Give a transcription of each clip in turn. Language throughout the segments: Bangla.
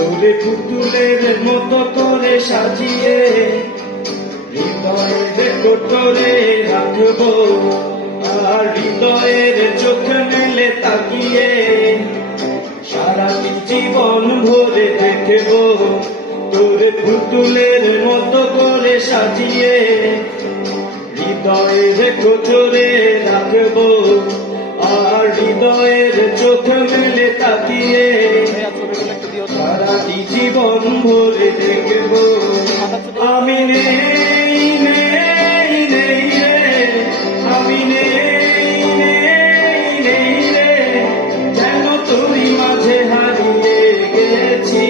তোরে পুতুলের মতো করে সাজিয়ে হৃদয়ের কোটরে রাখবো, আর হৃদয়ের চোখ মেলে তাকিয়ে সারাটি জীবন ভরে দেখবো। তোরে পুতুলের মতো করে সাজিয়ে হৃদয়ের কোটরে রাখবো, আর হৃদয়ের চোখ মেলে তাকিয়ে সারাটি জীবন ভরে দেখব। আমি নেই নেই নেই রে, আমি নেই নেই নেই রে, যেন তোরই মাঝে হারিয়ে গেছি।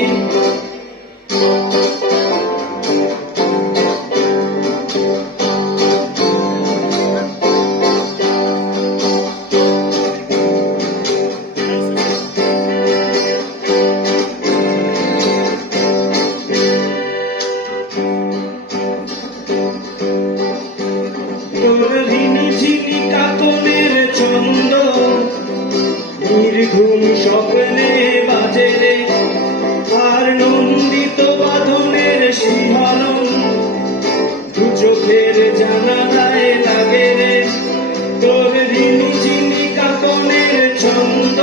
কাতনের ছন্দ নির্ঘুম স্বপ্নে বাজে রে, আর নন্দিত বাঁধনের শিহরণ দু চোখের জানালায় লাগে রে। তোর রিনিঝিনি কাতনের ছন্দ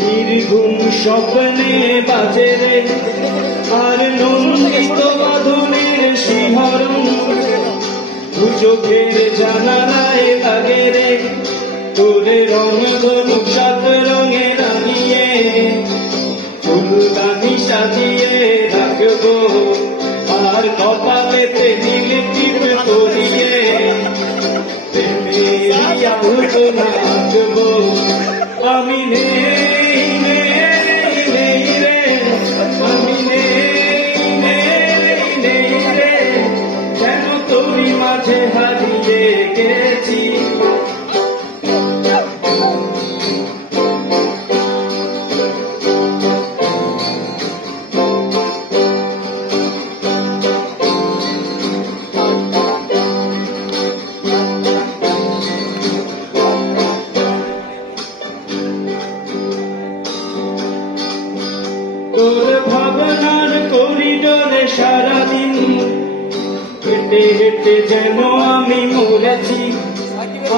নির্ঘুম স্বপ্নে বাজে রে, আর নন্দিত বাঁধনের শিহরণ দু চোখের জানালায় লাগে রে। তোরে রং ধনুক সাত রঙে রাঙিয়ে ফুলদানি সাজিয়ে রাখবো, আর কপালেতে নীল টিপ পরিয়ে প্রেমের আলোচনা আঁকবো। আমি নেই নেই নেই রে, আমি নেই নেই নেই রে, যেন তোরই মাঝে হারিয়ে গেছি। তোর ভাবনার করিডোরে সারাদিন হেঁটে হেঁটে যেন আমি মরেছি,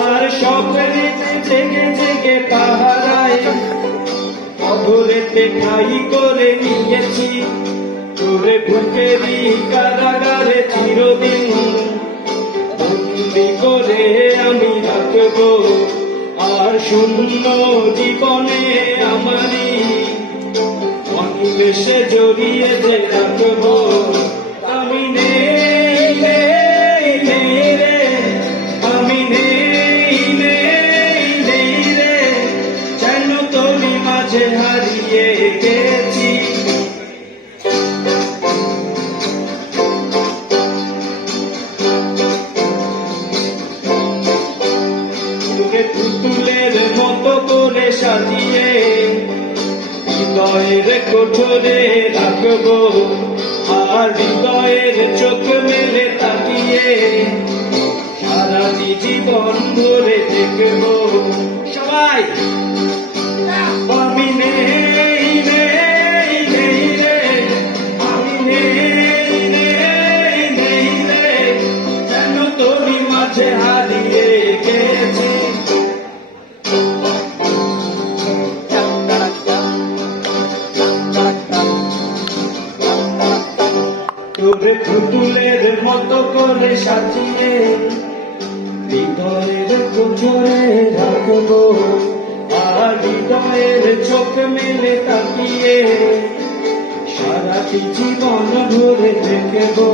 আর স্বপ্নে জেগে জেগে পাহারায় অঘরেতে ঠাই করে নিয়েছি। তোরে বুকেরই কারাগারে চিরদিন বন্দি করে আমি রাখবো, আর শূন্য জীবনে আমারই অনিমেষে জড়িয়ে যে রাখবো। আমি নেই নেই নেই রে, আমি নেই নেই নেই রে, যেন তোরই মাঝে হারিয়ে গেছি। তোকে পুতুলের মতো করে সাজিয়ে হৃদয়ের কোঠরে রাখবো, আর হৃদয়ের চোখ মেলে তাকিয়ে সারাটি জীবন ধরে দেখবো। সবাই আমি নেই নেই নেই রে, আমি নেই নেই নেই রে, যেন তোরই মাঝে হারিয়ে গেছি। তোরে পুতুলের মতো করে সাজিয়ে হৃদয়ের কোঠরে রাখবো, আর হৃদয়ের চোখ মেলে তাকিয়ে সারাটি জীবন ভরে দেখবো।